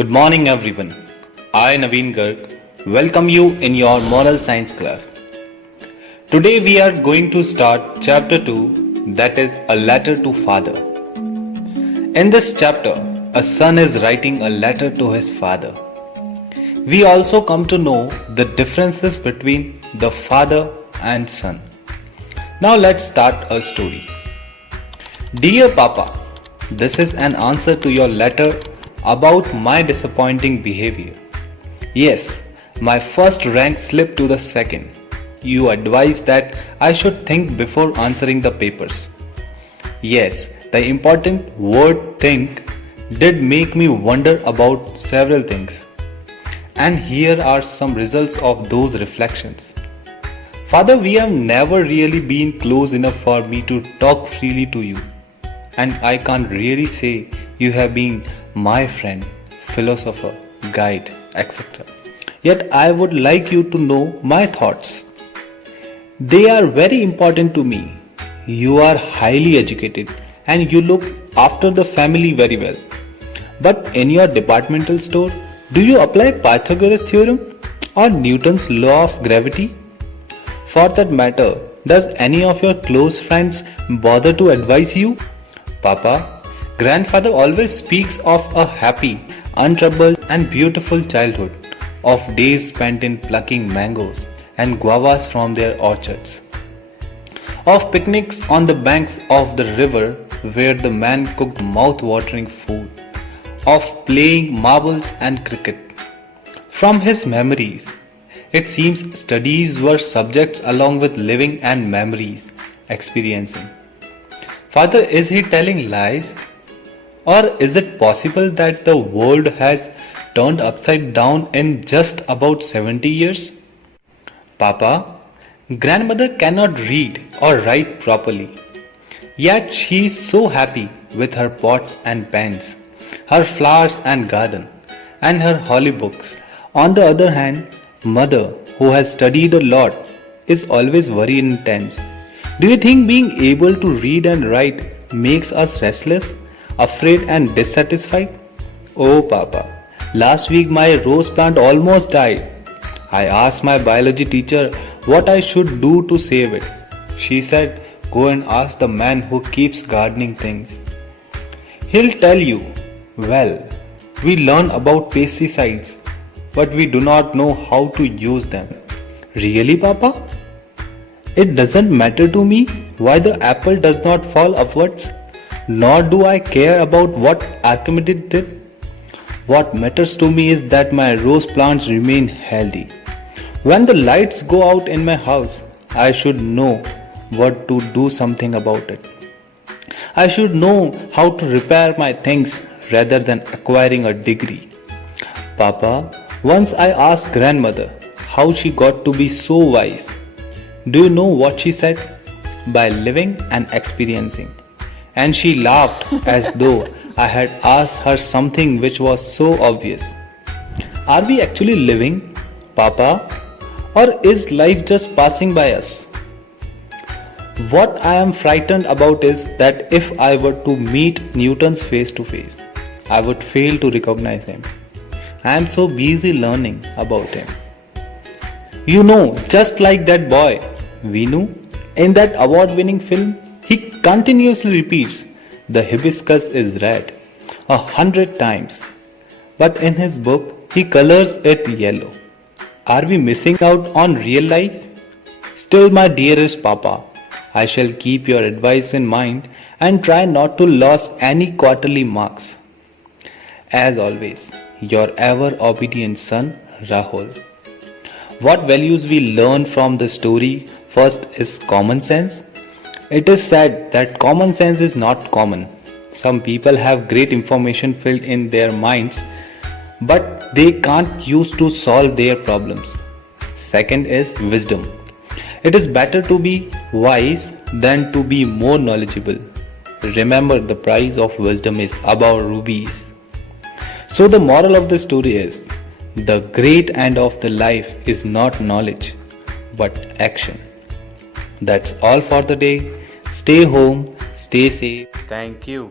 Good morning everyone. I Naveen Garg welcome you in your moral science class. Today we are going to start chapter 2, that is a letter to father. In this chapter, a son is writing a letter to his father. We also come to know the differences between the father and son. Now let's start a story. Dear Papa, this is an answer to your letter about my disappointing behavior. Yes, my first rank slipped to the second. You advised that I should think before answering the papers. Yes, the important word think did make me wonder about several things. And here are some results of those reflections. Father, we have never really been close enough for me to talk freely to you. And I can't really say you have been my friend, philosopher, guide, etc. Yet I would like you to know my thoughts. They are very important to me. You are highly educated and you look after the family very well. But in your departmental store, do you apply Pythagoras theorem or Newton's law of gravity? For that matter, does any of your close friends bother to advise you? Papa, grandfather always speaks of a happy, untroubled and beautiful childhood, of days spent in plucking mangoes and guavas from their orchards, of picnics on the banks of the river where the man cooked mouth-watering food, of playing marbles and cricket. From his memories, it seems studies were subjects along with living and memories, experiencing. Father, is he telling lies? Or is it possible that the world has turned upside down in just about 70 years? Papa, grandmother cannot read or write properly. Yet she is so happy with her pots and pans, her flowers and garden, and her holy books. On the other hand, mother, who has studied a lot, is always very intense. Do you think being able to read and write makes us restless, afraid and dissatisfied? Oh Papa, last week my rose plant almost died. I asked my biology teacher what I should do to save it. She said, go and ask the man who keeps gardening things. He'll tell you. Well, we learn about pesticides, but we do not know how to use them. Really, Papa? It doesn't matter to me why the apple does not fall upwards, nor do I care about what Archimedes did. What matters to me is that my rose plants remain healthy. When the lights go out in my house, I should know what to do something about it. I should know how to repair my things rather than acquiring a degree. Papa, once I asked grandmother how she got to be so wise. Do you know what she said? By living and experiencing. And she laughed as though I had asked her something which was so obvious. Are we actually living, Papa? Or is life just passing by us? What I am frightened about is that if I were to meet Newton's face to face, I would fail to recognize him. I am so busy learning about him. You know, just like that boy, Vinu, in that award-winning film, he continuously repeats, the hibiscus is red, 100 times. But in his book, he colors it yellow. Are we missing out on real life? Still, my dearest Papa, I shall keep your advice in mind and try not to lose any quarterly marks. As always, your ever obedient son, Rahul. What values we learn from the story first is common sense. It is said that common sense is not common. Some people have great information filled in their minds, but they can't use to solve their problems. Second is wisdom. It is better to be wise than to be more knowledgeable. Remember, the price of wisdom is above rubies. So the moral of the story is, the great end of the life is not knowledge, but action. That's all for the day. Stay home, stay safe. Thank you.